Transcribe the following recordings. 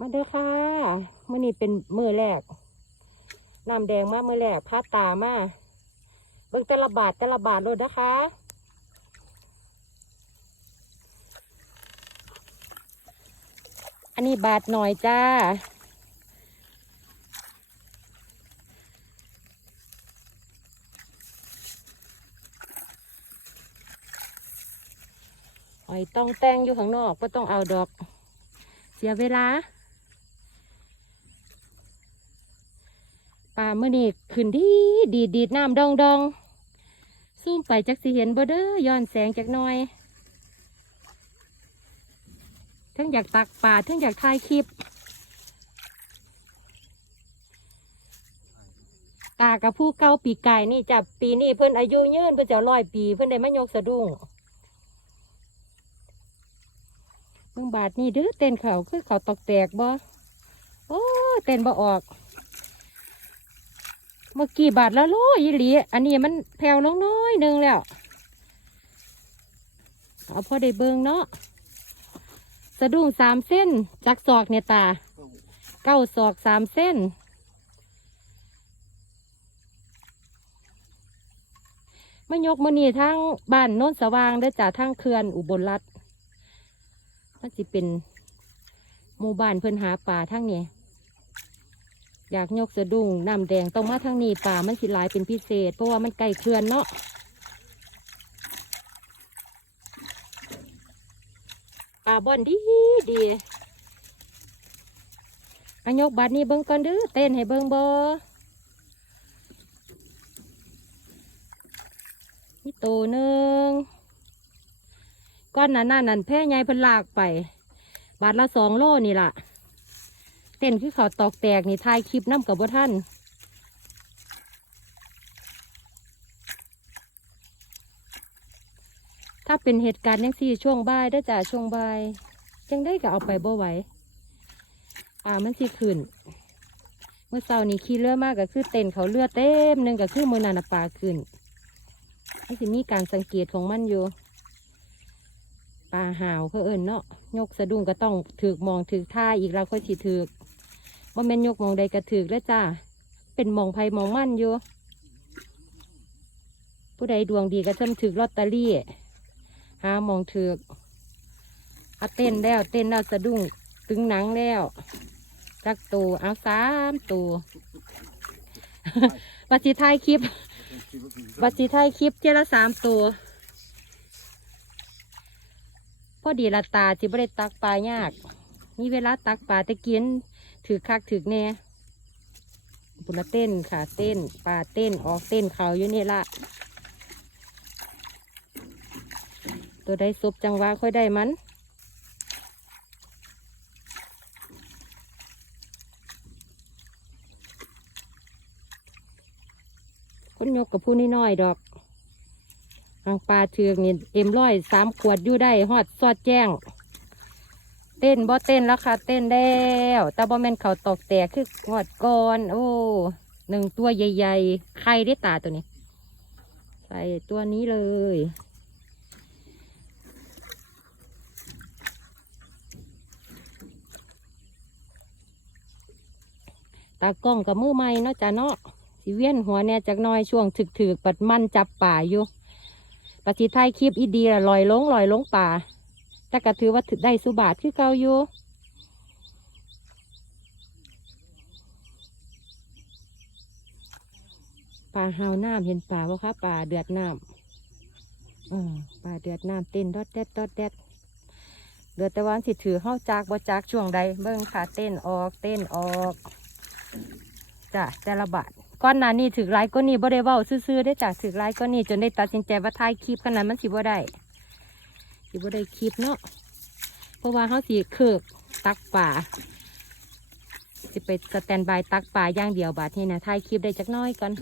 มาเด้อค่ะมื่อนี้เป็นมือแรกน้ำแดงมามือแรกพาตามาเบิ่งแต่ละบาทแต่ละบาทเลยนะคะอันนี้บาทหน่อยจ้า หอยต้องแต่งอยู่ข้างนอกก็ต้องเอาดอก เสียเวลา ป่าเมื่อนี้ขึ้นดีดีดีดน้ำดองดองซูมไปจักสิเห็นบ่เด้อย้อนแสงจักหน่อยทั้งอยากตักป่าทั้งอยากถ่ายคลิป ตากับผู้เก่าปีกายนี่จับปีนี้เพิ่นอายุยืนเพิ่นจะร้อยปี เพิ่นได้มายกสะดุ้งเบิ่งบาทนี่เด้อเต้นเขาคือเขาตกแตกบ่โอ้เต้นบ่ออก เมื่อกี้บาทละโลยี่หลีอันนี้มันแผ่วลงน้อยหนึงแล้ว เอาพอได้เบิงเนาะสะดุ้งสามเส้น จักศอกเนี่ยตา เก้าศอกสามเส้น มายกมือนี่ทั้งบ้านโน้นสว่างเด้จ้าทั้งเขื่อนอุบลรัฐมันสิเป็นหมู่บ้านเพิ่นหาป่าทั้งนี้ อยากยกสะดุ้งน้ำแดงต้องมาทางนี้ป่ามันสิหลายเป็นพิเศษ เพราะว่ามันใกล้เขื่อนเนาะป่าบ่อนดีดีอายกบัดนี้เบิ้งก่อนเด้อเต้นให้เบิ้งบ่นี่โตหนึ่งก้อนนั้นนั่นแพ่ใหญ่เพิ่นลากไป บาทละสองโลนี่ล่ะ เต้นคือเขาตอกแตกนี่ถ่ายคลิปน้ำกับบ่ท่านถ้าเป็นเหตุการณ์ยังสี่ช่วงบ่ายได้จ้าช่วงบ่ายจังได้ก็เอาไปบ่ไหวอ่ามันสิขึ้น เมื่อเช้านี้ขี่เรือมากก็คือเต้นเขาเรือเต็มหนึ่งก็คือมือนานาปลาขึ้นมันสิมีการสังเกตของมันอยู่ปลาหาวเขาเอิญเนาะยกสะดุ้งก็ต้องถือมองถือท่าอีกแล้วค่อยสิถือ กว่าแม่นยกมองใดก็ถือแล้วจ้า เป็นมองไผ่มองมั่นอยู่ ผู้ใดดวงดีก็ชำถือลอตเตอรี่ หามองถือกเอาเต้นแล้ว เต้นแล้วสะดุ้งตึงหนังแล้วจักตัวเอาสามตัววัดสิท้ายคลิปวัดสิท้ายคลิปเจละสามตัวพอดีละตาจิบได้ตักปลายาก มีเวลาตักปลาตะกิน ถือคักถือแน่ปุระเต้นค่ะเต้นปลาเต้นออกเต้นเขาอยู่นี่ละตัวใดซบจังหวะค่อยได้มันคนยกกับผู้น้อยดอกหางปลาเชือกนี่เอ็มร้อยสามขวดอยู่ได้ฮอดซอดแจ้ง ต้นบ่เต้นแล้วค่ะ เต้นแล้วแต่บ่แม่นเขาตอกแตกคือหอดก่อนโอ้หนึ่งตัวใหญ่ๆไข่ได้ตาตัวนี้ ใส่ตัวนี้เลย ตากล้องกับมือใหม่เนาะจ้ะเนาะสิเวียนหัวแน่จากน้อยช่วงถึกๆปัดมันจับป่าอยู่ปฏิไทยคลิปอีดีละลอยลงลอยลงป่า แต่ก็ถือว่าถือได้สุบาทคือเก่าอยู่ป่าหาวน้ำเห็นป่าบ่คะป่าเดือดน้ำเออป่าเดือดน้ำเต้นดอดแดดดอดแดดเดือดต่วันสิถือเข้าจากบ่จากช่วงใดเบิ่งค่ะเต้นออกเต้นออกจ้ะแต่ละบาทก้อนหนานี่ถือไลายก็นี่บ่ได้เว้าซื่อๆได้จ้ะถือไลายก็นี่จนได้ตัดสินใจว่าถ่ายคลิปขนาดมันสิบ่ได้ สิบ่ได้คลิปเนาะเพราะว่าเขาสิเคือกตักป่าสิไปสแตนบายตักป่าย่างเดียวบาทนี่นะถ่ายคลิปได้จักน้อยก่อน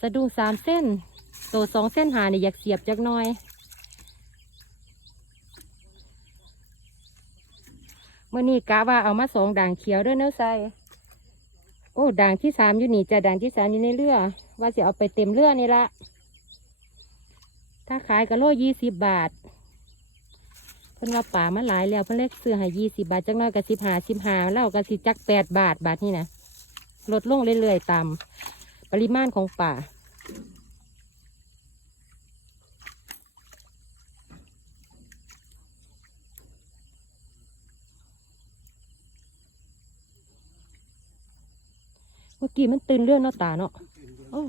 สะดุ้งสามเส้นโตสองเส้นหานี่อยากเสียบจักน้อยเมื่อนี้กะว่าเอามาสองด่างเขียวด้วยเนื้อใส่โอ้ด่างที่สามอยู่นี่จะด่างที่สามอยู่ในเรือ ว่าจะเอาไปเต็มเรือนี่ละถ้าขายก็โลยี่สิบบาท เพิ่นว่าป่ามันหลายแล้วเพิ่นเล็กซื้อให้ยี่สิบาทจักหน้อยก็สิบห้าสิบห้าเล่าก็สิจักแปดบาทบาทนี่นะลดลงเรื่อยๆตามปริมาณของป่าเมื่อกี้มันตื่นเรื่องเนาะตาเนาะโอ้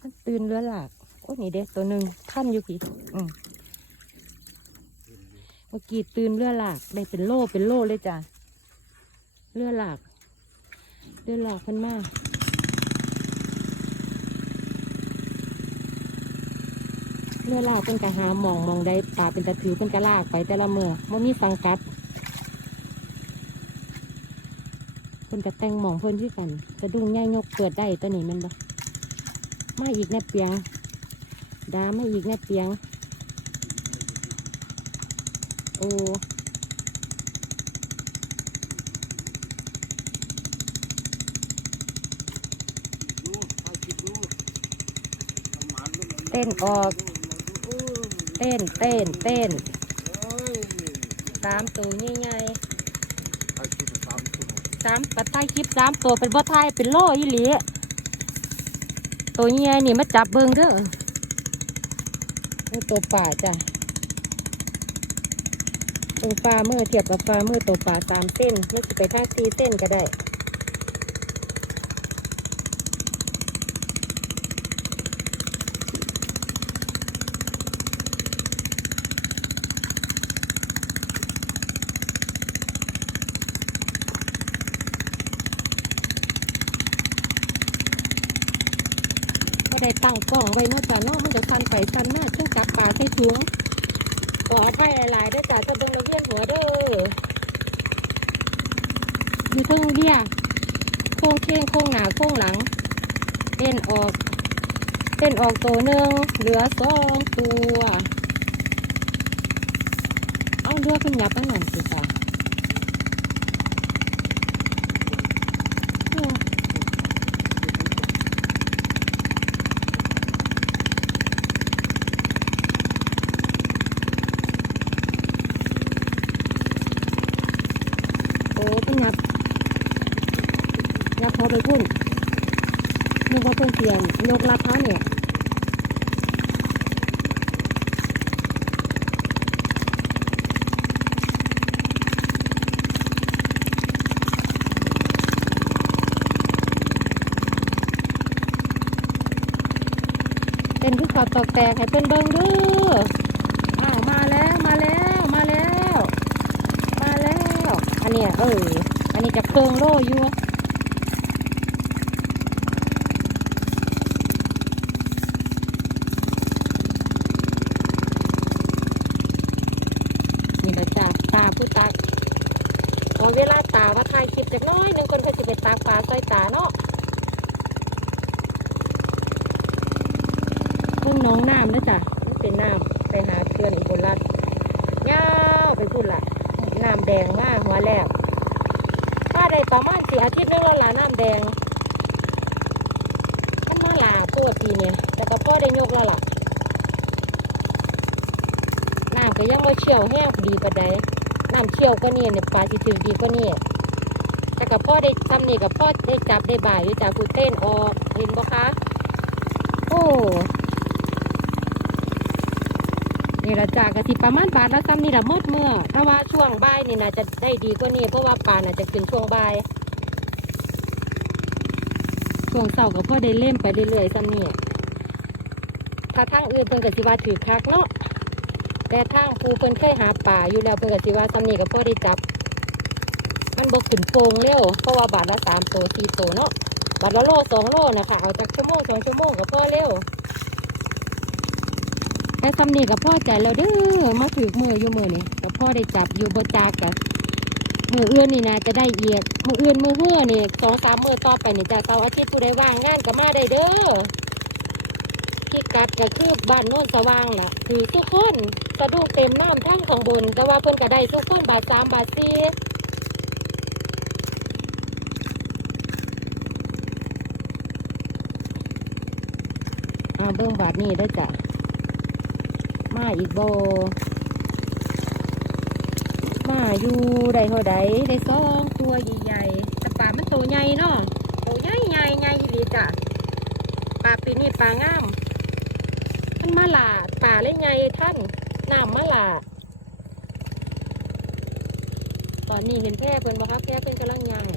มันตื่นเรือหลาก โอ้นี่เด็กตัวหนึ่งท่านอยู่พี่อืมเมื่อกี้ตื่นเรือหลากได้เป็นโลเป็นโลเลยจ้ะเรือหลากเรือหลากเพิ่นมากเรือหลากเป็นกะหามองมองได้ปลาเป็นตะถือเป็นกระลากไปแต่ละเมื่อมันมีสังกัดเพิ่นกระแตงมองเพิ่นที่กันกระดุงแง่ยยกเปิดได้ตัวนี้มันบ่มาอีกแน่เปียง ดามาอีกแน่เปียง โอ้เต้นออก เต้นเต้นเต้นสามตัวใหญ่ๆสามกระต่ายคลิปสามตัวเป็นบ่ไทยเป็นโล่อีหลีตัวเนี้ยนี่มาจับเบิงเด้อ ตัวป่าจ้ะตัวปลาเมื่อเทียบกับปลาเมื่อตัวป่าสามเส้นนี่จะไปท่าสี่เส้นก็ได้ก็ได้ตั้งกล้องไว้เนาะจ้ะเนาะมันจะสั่นไปสั่นมาจับปลา ให้ถึงขออภัยหลายๆด้อจ้ะจะเบิ่งเวียนหัวเด้อมีเครื่องเรียโค้งเข่งโค้งหนาโค้งหลังเต้นออกเต้นออกตัวหนึ่งเหลือสองตัว เอาเรือขึ้นยับไปหน่อยสิจ้ะ ไปพุ่นนึกว่าเพิ่นเสียงยกรับเขาเนี่ยเป็นที่ขอบตอกแตกให้เพื่อนเบิ้งดูอ้าวมาแล้ว มาแล้ว มาแล้ว มาแล้ว อันเนี้ยเออ อันนี้จะเครื่องโล่อยู่ พอเวลาตาว่าถ่ายคลิปจากน้อยหนึ่งคนก็จะไปตากปลาซอยตาเนาะเพิ่งน้องน้ำนะจ๊ะมันเป็นน้ำไปหาเขื่อนอุบลรัฐยาวไปพูดละน้ำแดงมากหัวแหลกป้าได้ประมาณสี่อาทิตย์นึงแล้วล่ะน้ำแดงมันมาหลาตัวปีเนี่ยแต่ก็พ่อได้ยกแล้วล่ะน้ำก็ยังมาเชี่ยวแห้งดีประใด น้ำเชี่ยวก็นี่เนี่ยปลาสิถึงดีก็นี่แต่กับพ่อได้ทำนี่กับพ่อได้จับได้บ่ายอยู่จากผู้เต้นออกเห็นปะคะโอ้นี่ละจากกะสิประมาณบาทละซ้ำนี่ละหมดเมื่อถ้าว่าช่วงบ่ายนี่น่าจะได้ดีกว่านี้เพราะว่าปลาน่าจะขึ้นช่วงบ่ายช่วงเสาร์ก็พอได้เล่มไปเรื่อยๆซ้ำนี่ถ้าทางอื่นเพิ่นก็สิว่าถือคักเนาะ แต่ทางภูเพิ่นเคยหาป่าอยู่แล้วเพิ่นก็สิว่าซ้ำนี่ก็พอได้จับ มันบกขึ้นโป่งเร็วเพราะว่าบาทละสามตัวสี่ตัวเนาะบาทละโลสองโลนะคะเอาจากชั่วโมงสองชั่วโมงก็พอเร็วแต่ซ้ำนี่กับพ่อใจแล้วเด้อมาถือมืออยู่มือนี่กับพ่อได้จับอยู่บจากกับมืออื่นนี่นะจะได้เอียดมืออื่นมือเฮือนี่สองสามมือต่อไปนี่จะเสาร์อาทิตย์ผู้ใดว่างงานก็มาได้เด้อ พิกัดก็คือบ้านโน้นสว่างล่ะถือทุกคนสะดุ้งเต็มน้ำทั้งข้างบน แต่ว่าเพิ่นก็ได้ทุกคนบาทสามบาทสี่อ่าเบิ่งบาทนี้ได้จ้ะมาอีกโบมาอยู่ได้เท่าใดได้สองตัวใหญ่ๆแต่ป่ามันโตใหญ่เนาะโตใหญ่ใหญ่ใหญ่อีหลีจ้ะปลาปีนี้ปลางาม มันมาหลาป่าเลยไงท่านน้ำมาหลาตอนนี้เห็นแพร่เพิ่นบอกครับแพร่เพิ่นกำลังย่าย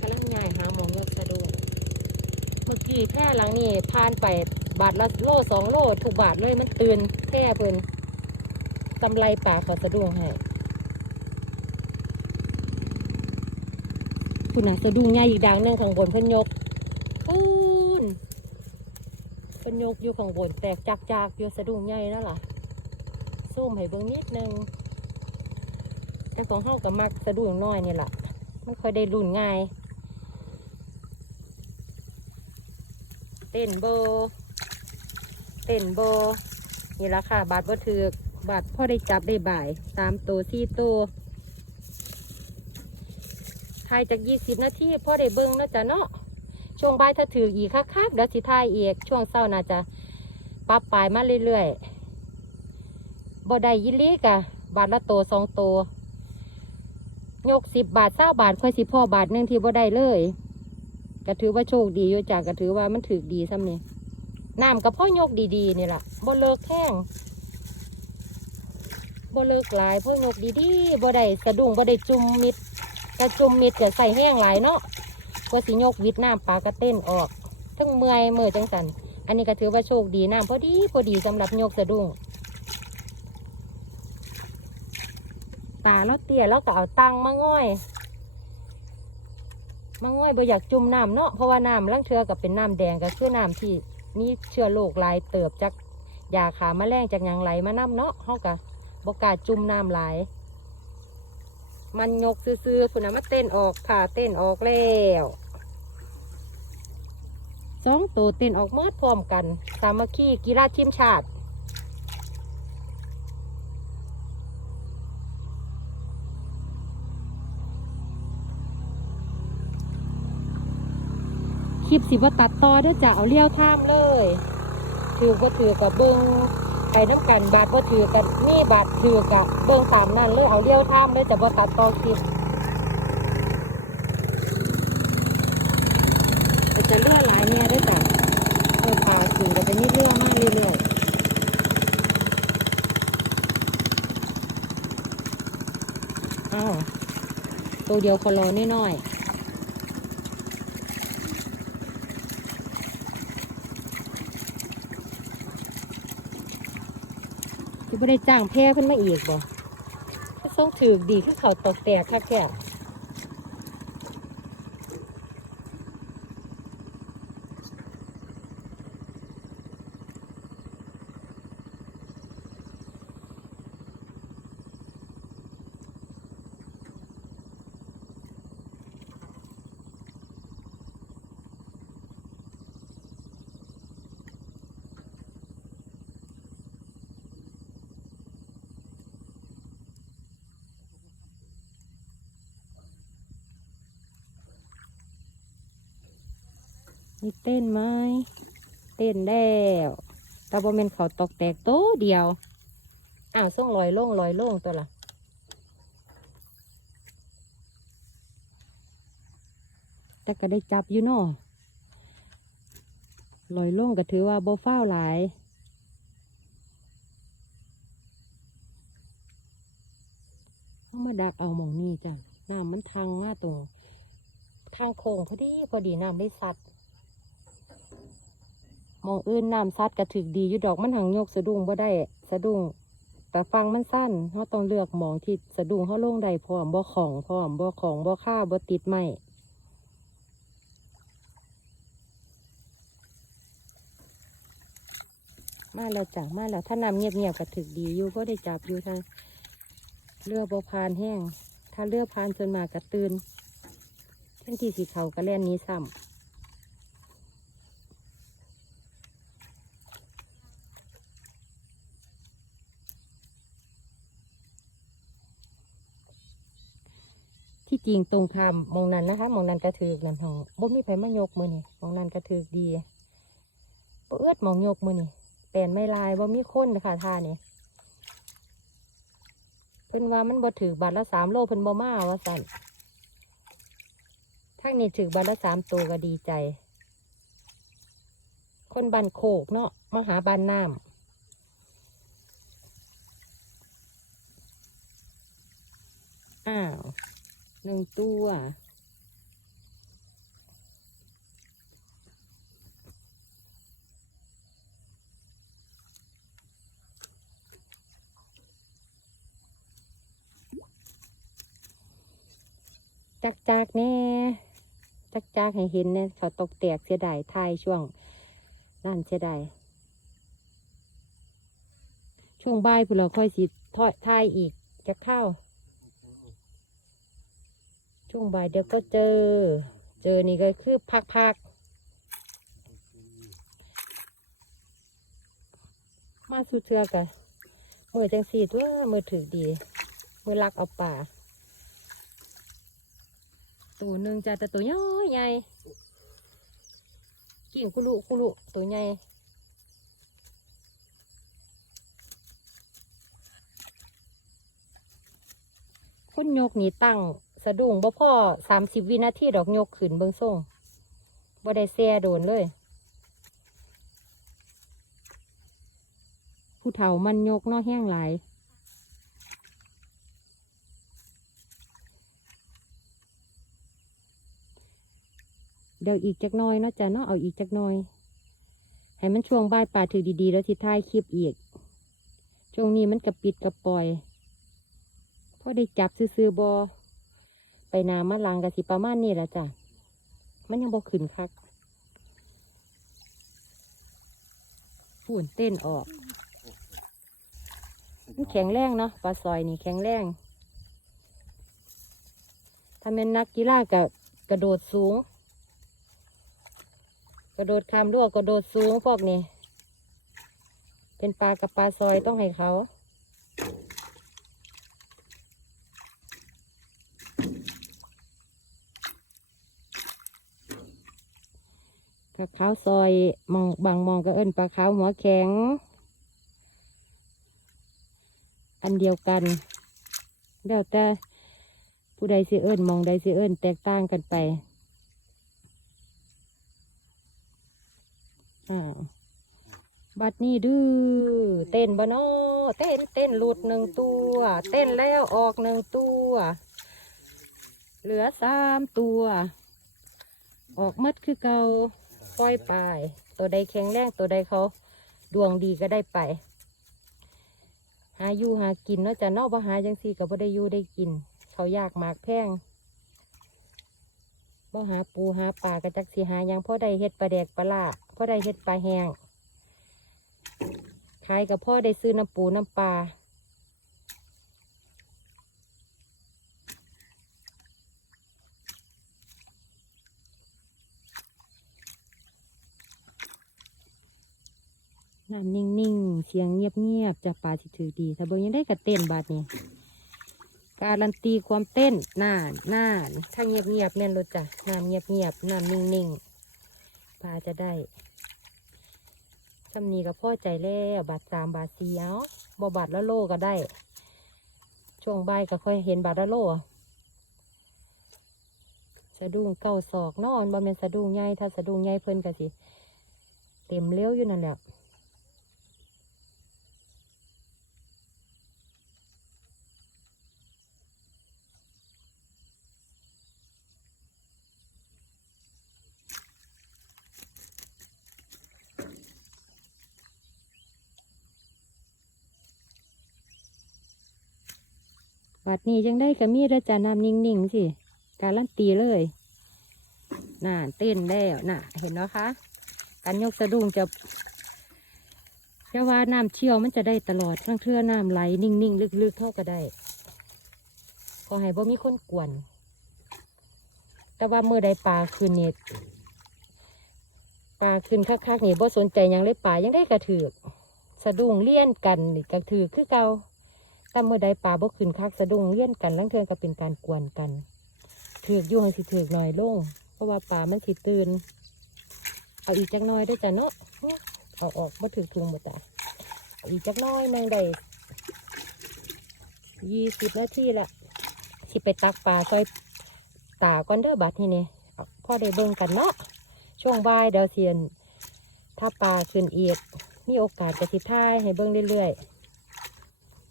กำลังย่ายหาหมองยกสะดุ้งเมื่อกี้แพร่หลังนี้ผ่านไปบาทละโลสองโลถูกบาทเลยมันตื่นแพร่เพิ่นกำไรป่าขอสะดุ้งให้คุณน่ะสะดุ้งใหญ่อีกดังหนึงข้างบนเพิ่นยกปูน เป็นยกอยู่ข้างบนแตกจากจากๆอยู่สะดุ้งใหญ่แล้วล่ะซูมให้เบิ่งนิดนึงแต่ของเฮากับมักสะดุ้งน้อยนี่แหละมันค่อยได้รุ่นง่าย เต้นโบเต้นโบนี่ละค่ะ บาทบ่ถือบาทพ่อได้จับได้บ่ายสามตัวสี่ตัวทายจากยี่สิบนาทีพ่อได้เบิ่งเนาะจ๊ะเนาะ ช่วงบ่ายถ้าถืออีกคักๆเดี๋ยวสิทายอีกช่วงเช้าน่าจะปรับปลายมาเรื่อยๆบ่ได้ยิลีกะบาทละโตสองโตยกสิบบาทเศร้าบาทค่อยสิพ่อบาทหนึ่งที่บ่ได้เลยก็ถือว่าโชคดีอยู่จากก็ถือว่ามันถือดีซ้ำนี่น้ำกับพ่อยกดีๆนี่แหละบ่เลิกแข้งบ่เลิกหลายพ่อยกดีๆบ่ได้สะดุ้งบ่ได้จุ่มมิดกระจุ่มมิดก็ใส่แห้งหลายเนาะ ก็สิโยกวิดน้ำปลากระเต้นออกทั้งเมื่อยเมื่อยจังสันอันนี้ก็ถือว่าโชคดีน้ำพอดีพอดีสำหรับโยกสะดุ้งตาเราเตี้ยเราก็เอาตังมาง่อยมาง่อยบ่อยากจุ่มน้ำเนาะเพราะว่าน้ำลังเทือกับเป็นน้ำแดงก็คือน้ำที่มีเชื้อโรคลายเติบจากยาขาแมลงจากยังไหลมาน้ำเนาะเฮากะบกาจุ่มน้ำไหล มันยกซื่อๆคุณนะมาเต้นออกค่ะเต้นออกแล้วสองตัวเต้นออกเมื่อพร้อมกัน สามัคคีกีฬาทีมชาติคลิปสิบตัดต่อเด้อจะเอาเลี้ยวท่ามเลย ถือบ่ถือกับเบิง ไอ้น้ำกันบาทบ่ถือกันนี่บาทถือกับเบิงตามนั้นเลยเอาเลี้ยวท่ามเลยจะบ่ตัดต่อคลิปจะเลื่อหลายเนี่ยเด้วยจ้ะเออปลาถึงก็จะมีเลื่อมากเรื่อยๆอ้าวตัวเดียวคนรอนี่น้อย ไม่ได้จ้างแพร่ขึ้นมาอีกบ่ก็ส่งถือดีคือเขาตกแตกค่ะแค่ มีเต้นไหมเต้นแล้วตาบอมเมนเขาตกแตกโตเดียวอ้าวส่งลอยโล่งลอยโล่งตัวละแต่ก็ได้จับอยู่เนาะลอยโล่งก็ถือว่าโบฟ้าวหลายเขามาดักเอาหมองนี่จ้ะน้ำมันทางมาตรงทางโค้งพอดีพอดีน้ำได้สัดห มองอื่นน้ำซัดกระถึกดีอยู่ดอกมันหังโยกสะดุ้งบ่ได้สะดุ้งแต่ฟังมันสั้นเขาต้องเลือกมองที่สะดุ้งเขาลงได้พร้อมบ่ของพร้อมบ่ของบ่ค่าบ่ติดไม่มาแล้วจ้ะมาแล้วถ้าน้ำเงียบๆกระถึกดีอยู่ก็ได้จับอยู่ทางเรือบ่พานแห้ง ถ้าเรือพานจนมากระตื่นเท่นที่สีเขากระเล่นนี้ซ้ำ จริงตรงคามองนั้นนะคะมองนั้นกระถือกนั่นของบ่มีไผมายกมือนี่มองนั้นกระถือกดีเอื้อดมองยกมือนี่แปลนไม่ลายบ่มีคนนะคะท่านี่เพิ่นว่ามันบ่ถือบาทละสามโลเพิ่นบ่มาว่าสั่นทั้งนี้ถือบาทละสามตัวก็ดีใจ คนบันโคกเนาะมหาบานน้ำอ้าว หนึ่งตัว จักจากแน่จักจากให้เห็นเนี่ยเขาตกแตกเสียดายทายช่วงนั่นเสียดายช่วงบ่ายพวกเราค่อยสิทอยทายอีกจะเข้า ช่วงบ่ายเดี๋ยวก็เจอ เจอนี่ก็คือพักๆมาสุดเทือกันมือจังสีตัวมือถือดี มือลักเอาป่าตัวหนึ่งจ้ะแต่ตัวย่อยใหญ่กิ่งกุลุกุลุตัวใหญ่คนยกนี่ตั้ง สะดุ้งบ่พ่อสามสิบวินาทีดอกยกขึ้นเบิงส่งบ่ได้แซ่โดนเลย ผู้เฒ่ามันยกเนอแห้งหลายเดี๋ยวอีกจักน้อยเนาะจ้ะเนาะเอาอีกจักน้อย ให้มันช่วงบ่ายป่าถือดีๆ แล้วสิท้ายคลิปอีก ช่วงนี้มันกระปิดกระปล่อยพอได้จับซื้อๆบอ นามาลังกะสิประมาณนี้แหละจ้ะ มันยังบอขึ้นคักฝุ่นเต้นออก มันแข็งแรงเนาะปลาซอยนี่แข็งแรงถ้าเป็นนักกีฬากับกระโดดสูง กระโดดข้ามรั้วกระโดดสูงพวกนี้ เป็นปลากับปลาซอยต้องให้เขา ขาวซอยมองบางมองก็เอิ้นปลาขาวหัวแข็ง อันเดียวกันเดี๋ยวแต่ผู้ใดสิเอิ้นมองใดสิเอิ้นแตกต่างกันไปอ่าบัดนี้ดื้อเต้นบ่นอเต้นเต้นหลุดหนึ่งตัว เต้นแล้วออกหนึ่งตัว เหลือสามตัว ออกมัดคือเก่า ปล่อยไป ตัวใดแข็งแรงตัวใดเขาดวงดีก็ได้ไป หาอยู่หากินเนาะจะเนอกบ่หาจังซี่กับบ่ได้อยู่ได้กิน เขายากหมากแพงบ่หาปูหาปลากระจักสีหายังพ่อได้เฮ็ดปลาแดกปลาล่าพ่อได้เฮ็ดปลาแห้งขายกับพ่อได้ซื้อน้ำปูน้ำปลา น้ำนิ่งๆ เสียงเงียบๆจากปลาสิถือดี ถ้าเบิ่งยังได้กระเต้นบาดนี้ การันตีความเต้นน่านน่านถ้าเงียบเงียบๆแม่นรถจ้ะน้ำเงียบเงียบๆน้ำนิ่งๆปลาจะได้สำนีก็พ่อใจแล้วบาทสามบาทสี่เอาบอบาทละโลก็ได้ ช่วงใบก็ค่อยเห็นบาทละโลสะดุ้งเก้าศอกนอนบ่แม่นสะดุ้งใหญ่ถ้าสะดุ้งใหญ่เพิ่นก็สิ เต็มเลี้ยวอยู่นั่นแหละ นี้ยังได้ก็มีระจาน้ำนิ่งๆสิ การันตีเลย น่าเต้นแล้วน่ะ เห็นเนาะคะการยกสะดุ้งจะจะว่าน้ำเชี่ยวมันจะได้ตลอดทั้งเทื่อน้ำไหลนิ่งๆลึกๆเข้าก็ได้ขอให้บ่มีคนกวน แต่ว่าเมื่อใดปลาคืนนี่ปลาคืนคักๆนี่บ่สนใจยังเลยปลายังได้กระถือกสะดุ้งเลี่ยนกันกระถือคือเก่า แต่เมื่อใดปลาบ่ขึ้นคักสะดุ้งเลี้ยนกันลังเทือนก็เป็นการกวนกันถือกยู่ให้สิถือกหน่อยลง เพราะว่าปลามันสิตื่น เอาอีกจักหน้อยเด้จ้ะเนาะเนี่ยเอาออกมาถือถุงหมดจ้ะเอาอีกจักหน้อยนึงได้ยี่สิบนาทีละสิไปตักปลาซอยตาก่อนเด้อบัดที่นี้พ่อได้เบิ่งกันเนาะช่วงบ่ายเดี๋ยวเสียน ถ้าปลาขึ้นอีกมีโอกาสจะสิท้ายให้เบิ่งเรื่อยๆ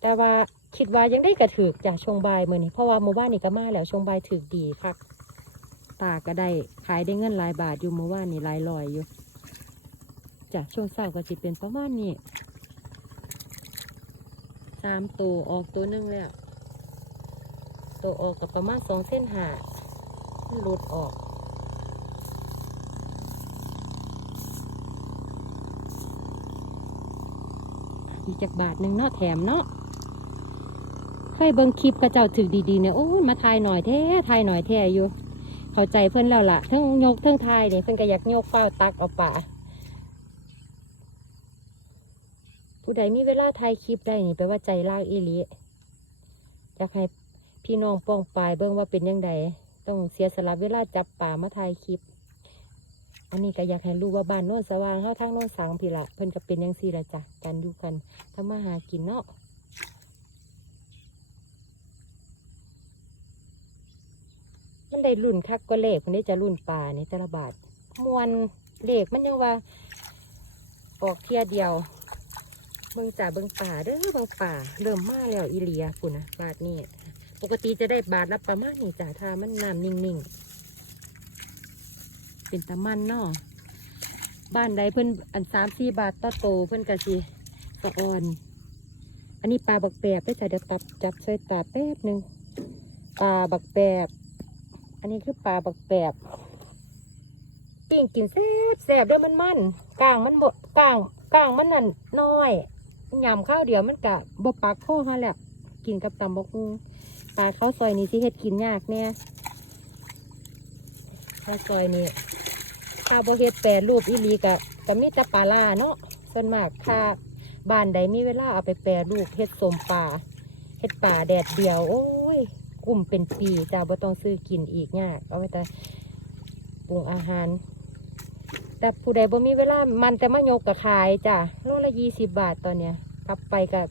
แต่ว่าคิดว่ายังได้กระถือจากช่วงบ่ายมื้อนี้เพราะว่าหมู่บ้านนี่ก็มาแล้วช่วงบ่ายถือดีคักปลาก็ได้ขายได้เงินหลายบาทอยู่หมู่บ้านนี่หลายร้อยอยู่จากช่วงเช้าก็สิเป็นประมาณนี้สามตัวออกตัวหนึงแล้วตัวออกกับประมาณสองเส้นหาหลุดออกอีกจากบาทหนึ่งเนาะแถมเนาะ เคยเบิ่งคลิปกระเจ้าถึกดีๆเนี่ยโอ้ยมาทายหน่อยแท้ทายหน่อยแท้อยู่ เข้าใจเพื่อนแล้วล่ะทั้งยกทั้งทายเนี่ยเพื่อนก็อยากโยกเฝ้าตักเอาป่าผู้ใดมีเวลาถ่ายคลิปได้นี่แปลว่าใจลากอีลีอยากให้พี่น้องป้องปายเบิ่งว่าเป็นยังไงต้องเสียสละเวลาจับป่ามาถ่ายคลิป อันนี้ก็อยากให้รู้ว่าบ้านโน้นสว่างเฮาทางโน้นสังพี่ละเพิ่นก็เป็นยังซี่ละจ้ะกันอยู่กันทำมาหากินเนาะมัน ได้รุ่นคักก็เลขมันได้จะรุ่นป่านี่แต่ละบาทมวนเลขมันยังว่า ออกเทียเดียวเบิ่งจ่าเบิ่งป่าเด้อเบิ่งป่า เริ่มมาแล้วอีเลียคุณนะบาทนี้ปกติจะได้บาทละประมาณนี้จ้ะถ้ามันน้ำนิ่งๆ เป็นตะมันเนาะบ้านใดเพิ่นอันสามสี่บาทต่อโตเพิ่นกะสิสะออน อันนี้ปลาบักแปบได้จ้ะเดี๋ยวตับจับใส่ตาแป๊บหนึ่งปลาบักแปบ อันนี้คือปลาบักแปบปิ้งกินแซ่บแซ่บด้อมันมันกลางมันบดกลางกลางมันนั่นน้อยยำข้าวเดียวมันกะบปากโค้เขาแหละกินกับตำบกฮุงปลาข้าวซอยนี่สิเฮ็ดกินยากเนี่ยข้าวซอยนี่ถ้าบ่เฮ็ดแปรรูปอีลีกะก็มีแต่ปลาล่าเนาะส่วนมากถ้าบ้านใดมีเวลาเอาไปแปรรูปเฮ็ดสมปลาเฮ็ดปลาแดดเดียว โอ้ย กุ้มเป็นปีจ้าบ่ต้องซื้อกินอีกยากเอาไว้แต่ปรุงอาหาร แต่ผู้ใดบ่มีเวลามันแต่มายกกับขายจ้ะโลละยี่สิบบาทตอนเนี้ยกลับไปกับ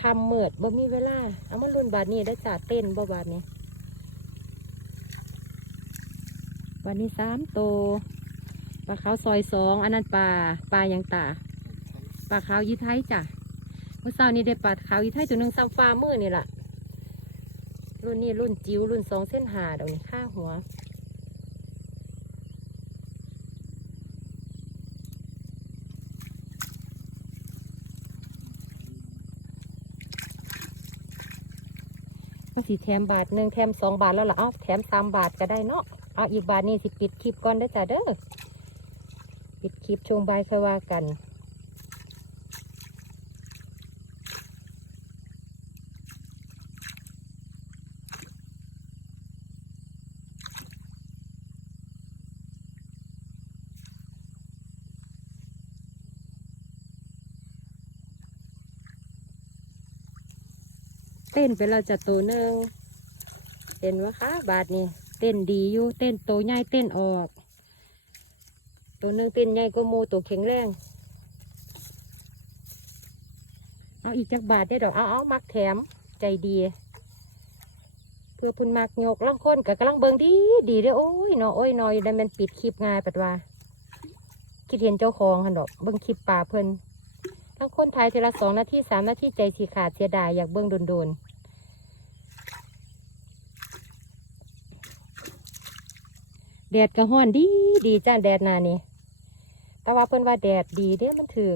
คำเมิดบ่มีเวลา เอามารุ่นบาทนี้ได้จ้าเต้นบ่บาทนี้วันนี้สามโตปลาขาวซอยสองอันนั้นปลาปลายังตาปลาขาวยีไทยจ้ะเมื่อเช้านี้ได้ปลาขาวยีไทยตัวหนึ่งซ้ำฟ้ามือนี่แหละ รุ่นนี้รุ่นจิ๋วรุ่นสองเส้นหาดี๋ยวนี้ค่าหัวก็สิแถมบาทหนึ่งแถมสองบาทแล้วล่ะ เอาแถมสามบาทก็ได้เนาะ เอาอีกบาทนี้สิปิดคลิปก่อนเด้จ้ะเด้อ ปิดคลิปช่วงบ่ายค่อยว่ากัน เต้นไปเราจะตัวหนึ่งเต้นวะคะ บาทนี่เต้นดีอยู่เต้นโตใหญ่เต้นออก ตัวหนึ่งเต้นใหญ่ก็โมตัวแข็งแรง เอาอีกจักบาทได้ดอกเอาเอามักแถมใจดี เพื่อพุ่นมักโยกล่างคนกับกำลังเบิงดีดีเด้อโอ้ยเนาะโอ้ยนอยได้มันปิดคลิปง่ายปัดว่าคิดเห็นเจ้าของหันดอกเบิ่งคลิปป่าเพิ่นทั้งคนไทยเทละสองนาทีสามนาทีใจสีขาดเสียดายอยากเบื้งโดนๆ แดดก็ห้อนดีดีจ้าแดดนานี่แต่ว่าเพิ่นว่าแดดดีเด้มันถือ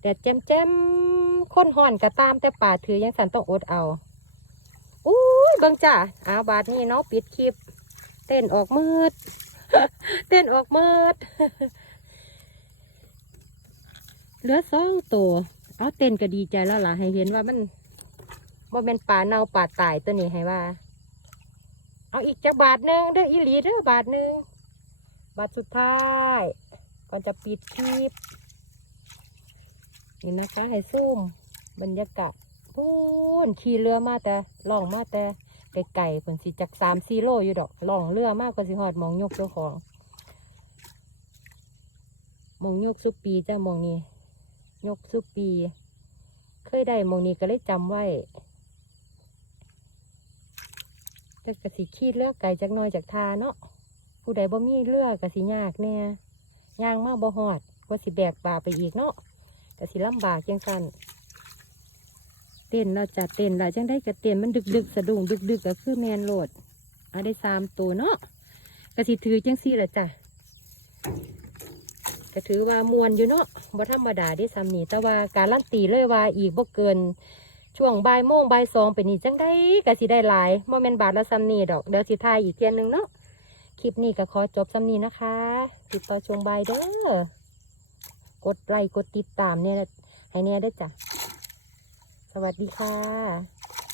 แดดแจ่มแจ่มๆคนห้อนก็ตามแต่ป่าถือยังสันต้องอดเอาอุ้ยเบิ่งจ้าอาบาทนี้เนาะปิดคลิป เต้นออกมืด เต้นออกมืด เหลือสองตัวเอาเต้นก็ดีใจแล้วล่ะ ให้เห็นว่ามันบ่เป็นป่าเน่าป่าตายตัวนี้ให้ว่า เอาอีกจักบาทหนึ่งเด้ออีหลีเด้อบาทหนึ่งบาทสุดท้ายก่อนจะปิดคลิปนี่นะคะให้ซูมบรรยากาศพูนขี่เรือมาแต่ล่องมาแต่ไกลๆเพิ่นสิจากสามสี่โลอยู่ดอกล่องเรือมากกว่าสิหอดมองยกเจ้าของมองยกสุปีจ้ามองนี้ยกสุปี เคยได้มองนี้ก็เลยจำไว้ แต่กะสิขี้เลือกไก่จากน้อยจากทาเนาะผู้ใดบ่มีเลือกกะสิยากแน่ย่างมาบ่หอดกว่าสิแบกป่าไปอีกเนาะกะสิลำบากจังกันเต้นเราจัดเต้นเราจังได้กระเต้นมันดึกดึกสะดุ้งดึกดึกก็คือแมนโหลดเอาได้สามตัวเนาะกระสิถือจังสี่ละจ้ะก็ถือว่ามวนอยู่เนาะบ่ธรรมดาได้ซ้ำนี่แต่ว่าการลั่นตีเลยว่าอีกบ่เกิน ช่วงบ่ายโมงบ่ายสองไปนี่จังได้ก็สิได้หลายโมเมนบาทละซ้ำนี่ดอกเดี๋ยวสิทายอีกเทียนหนึ่งเนาะคลิปนี้ก็ขอจบซ้ำนี้นะคะ ติดต่อช่วงบ่ายเด้อกดไลค์กดติดตามเนี่ยให้เนี่ยได้จ้ะสวัสดีค่ะ